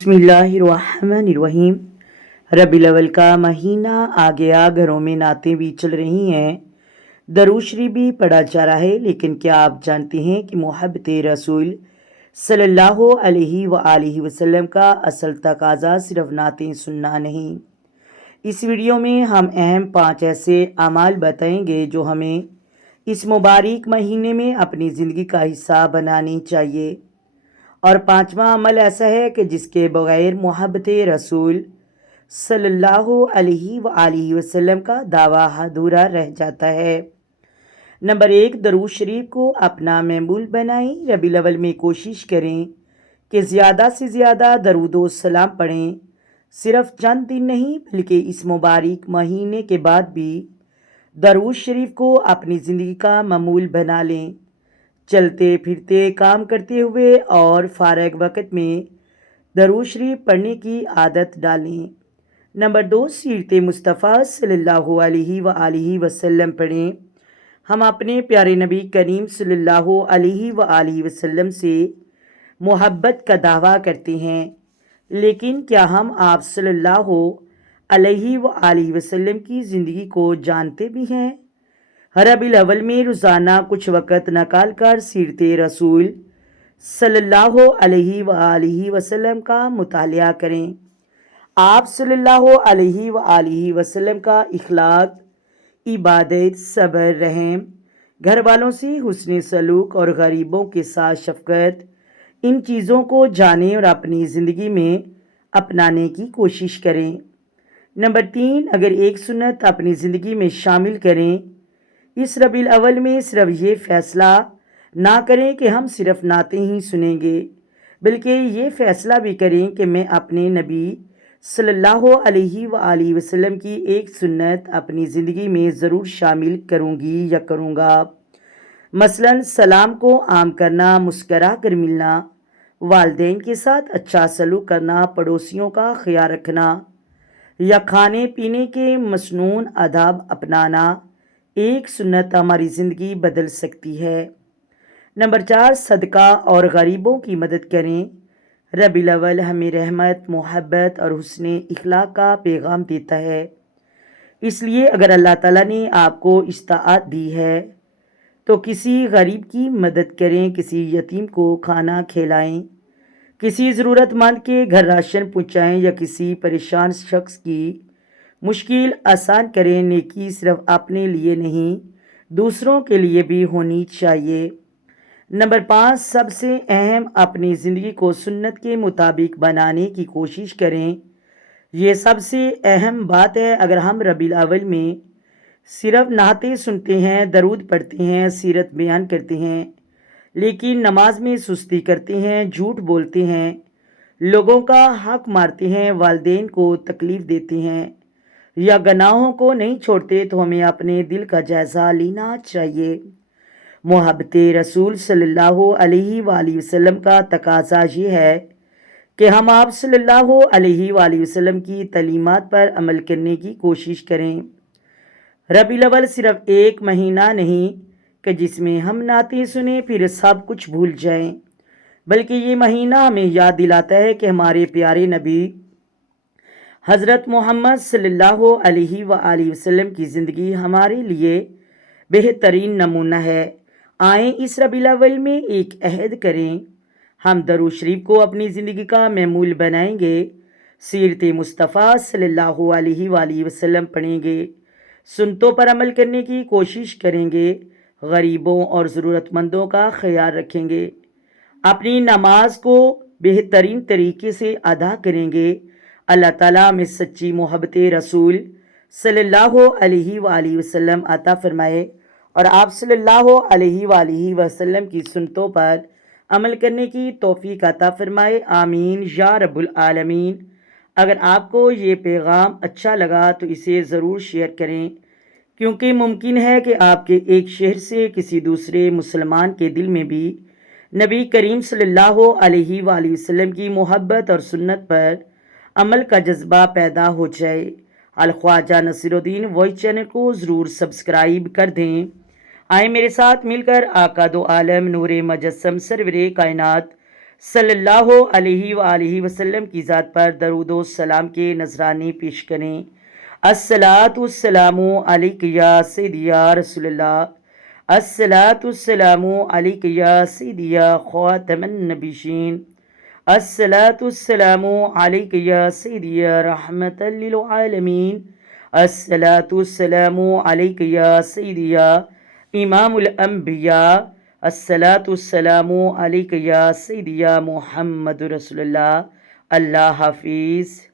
बिस्मिल्लाहिर्रहमानिर्रहीम। रबीउल अव्वल का महीना आ गया, घरों में नातें भी चल रही हैं, दरूद शरीफ भी पढ़ा जा रहा है। लेकिन क्या आप जानते हैं कि मोहब्बत रसूल सल्लल्लाहु अलैहि वालैहि वसल्लम का असल तकाजा सिर्फ नातें सुनना नहीं। इस वीडियो में हम अहम 5 ऐसे अमाल बताएंगे जो हमें इस मुबारक महीने में अपनी ज़िंदगी का हिस्सा बनानी चाहिए। और 5वां अमल ऐसा है कि जिसके बगैर मोहब्बत रसूल सल्लल्लाहु अलैहि वसल्लम का दावा अधूरा रह जाता है। नंबर 1, दरूद शरीफ को अपना महमूल बनाएं। रबीउल अव्वल में कोशिश करें कि ज़्यादा से ज़्यादा दरूद व सलाम पढ़ें। सिर्फ चंद दिन नहीं बल्कि इस मुबारक महीने के बाद भी दरूद शरीफ को अपनी ज़िंदगी का मामूल बना लें। चलते फिरते, काम करते हुए और फारग वक़्त में दरूद शरीफ पढ़ने की आदत डालें। नंबर 2, सीरत मुस्तफ़ा सल्लल्लाहु अलैहि वसल्लम पढ़ें। हम अपने प्यारे नबी करीम सल्लल्लाहु अलैहि वसल्लम से मोहब्बत का दावा करते हैं, लेकिन क्या हम आप सल्लल्लाहु अलैहि वसल्लम की ज़िंदगी को जानते भी हैं? रबीउल अव्वल में रोज़ाना कुछ वक़्त निकाल कर सीरत रसूल सल्लल्लाहु अलैहि वसल्लम का मुतालिया करें। आप सल्लल्लाहु अलैहि वसल्लम का इखलाक, इबादत, सब्र, रहम, घर वालों से हुस्न सलूक और गरीबों के साथ शफ़क़त, इन चीज़ों को जानें और अपनी ज़िंदगी में अपनाने की कोशिश करें। नंबर 3, अगर एक सुन्नत अपनी ज़िंदगी में शामिल करें। इस रबीउल अव्वल में सिर्फ ये फ़ैसला ना करें कि हम सिर्फ नाते ही सुनेंगे, बल्कि ये फ़ैसला भी करें कि मैं अपने नबी सल्लल्लाहु अलैहि वसल्लम की एक सुन्नत अपनी ज़िंदगी में ज़रूर शामिल करूँगी या करूँगा। मसलन सलाम को आम करना, मुस्करा कर मिलना, वालिदैन के साथ अच्छा सलूक करना, पड़ोसियों का ख्याल रखना या खाने पीने के मसनून आदाब अपनाना। एक सुन्नत हमारी ज़िंदगी बदल सकती है। नंबर 4, सदका और गरीबों की मदद करें। रबीउल अव्वल हमें रहमत, मोहब्बत और हुस्न इखलाक का पैगाम देता है। इसलिए अगर अल्लाह ताला ने आपको इस्ताअत दी है तो किसी गरीब की मदद करें, किसी यतीम को खाना खिलाएं, किसी ज़रूरतमंद के घर राशन पहुँचाएं या किसी परेशान शख्स की मुश्किल आसान करें। नेकी सिर्फ अपने लिए नहीं, दूसरों के लिए भी होनी चाहिए। नंबर 5, सबसे अहम, अपनी ज़िंदगी को सुन्नत के मुताबिक बनाने की कोशिश करें। ये सबसे अहम बात है। अगर हम रबीउल अव्वल में सिर्फ नाते सुनते हैं, दरूद पढ़ते हैं, सीरत बयान करते हैं, लेकिन नमाज में सुस्ती करते हैं, झूठ बोलते हैं, लोगों का हक मारते हैं, वालिदैन को तकलीफ़ देते हैं या गुनाहों को नहीं छोड़ते, तो हमें अपने दिल का जायज़ा लेना चाहिए। मोहब्बत रसूल सल्लल्लाहु अलैहि वसल्लम का तकाजा ये है कि हम आप सल्लल्लाहु अलैहि वसल्लम की तालीमात पर अमल करने की कोशिश करें। रबीउल अव्वल सिर्फ एक महीना नहीं कि जिसमें हम नाते सुने फिर सब कुछ भूल जाएं, बल्कि ये महीना हमें याद दिलाता है कि हमारे प्यारे नबी हज़रत मोहम्मद सल्लल्लाहु अलैहि वसल्लम की ज़िंदगी हमारे लिए बेहतरीन नमूना है। आएँ इस रबीउल अव्वल में एक अहद करें, हम दरूद शरीफ को अपनी ज़िंदगी का मामूल बनाएंगे, सीरत मुस्तफ़ा सल्लल्लाहु अलैहि वसल्लम पढ़ेंगे, सुन्नतों पर अमल करने की कोशिश करेंगे, गरीबों और ज़रूरतमंदों का ख्याल रखेंगे, अपनी नमाज को बेहतरीन तरीके से अदा करेंगे। अल्लाह ताला में सच्ची मोहब्बत रसूल सल्लल्लाहु अलैहि वसल्लम अता फरमाए और आप सल्लल्लाहु अलैहि वसल्लम की सुन्नतों पर अमल करने की तौफीक अता फरमाए। आमीन या रब्बुल आलमीन। अगर आपको ये पैगाम अच्छा लगा तो इसे ज़रूर शेयर करें, क्योंकि मुमकिन है कि आपके एक शेयर से किसी दूसरे मुसलमान के दिल में भी नबी करीम सल्लल्लाहु अलैहि वसल्लम की मोहब्बत और सुन्नत पर अमल का जज्बा पैदा हो जाए। अल ख्वाजा नसीरुद्दीन वॉइस चैनल को ज़रूर सब्सक्राइब कर दें। आए मेरे साथ मिलकर आका दो आलम नूरे मजस्सम सरवरे कायनात صلی اللہ علیہ وآلہ وسلم کی ذات پر درود و سلام کے نذرانے پیش کریں۔ الصلاۃ والسلام علیک یا سیدی یا رسول اللہ، الصلاۃ والسلام علیک یا سیدی یا خاتم النبیین، الصلاۃ والسلام علیک یا سیدی یا رحمت للعالمین، الصلاۃ والسلام علیک یا سیدی یا امام الانبیاء، الصلاۃ والسلام علیک یا سیدی یا محمد رسول اللہ۔ اللہ حافظ۔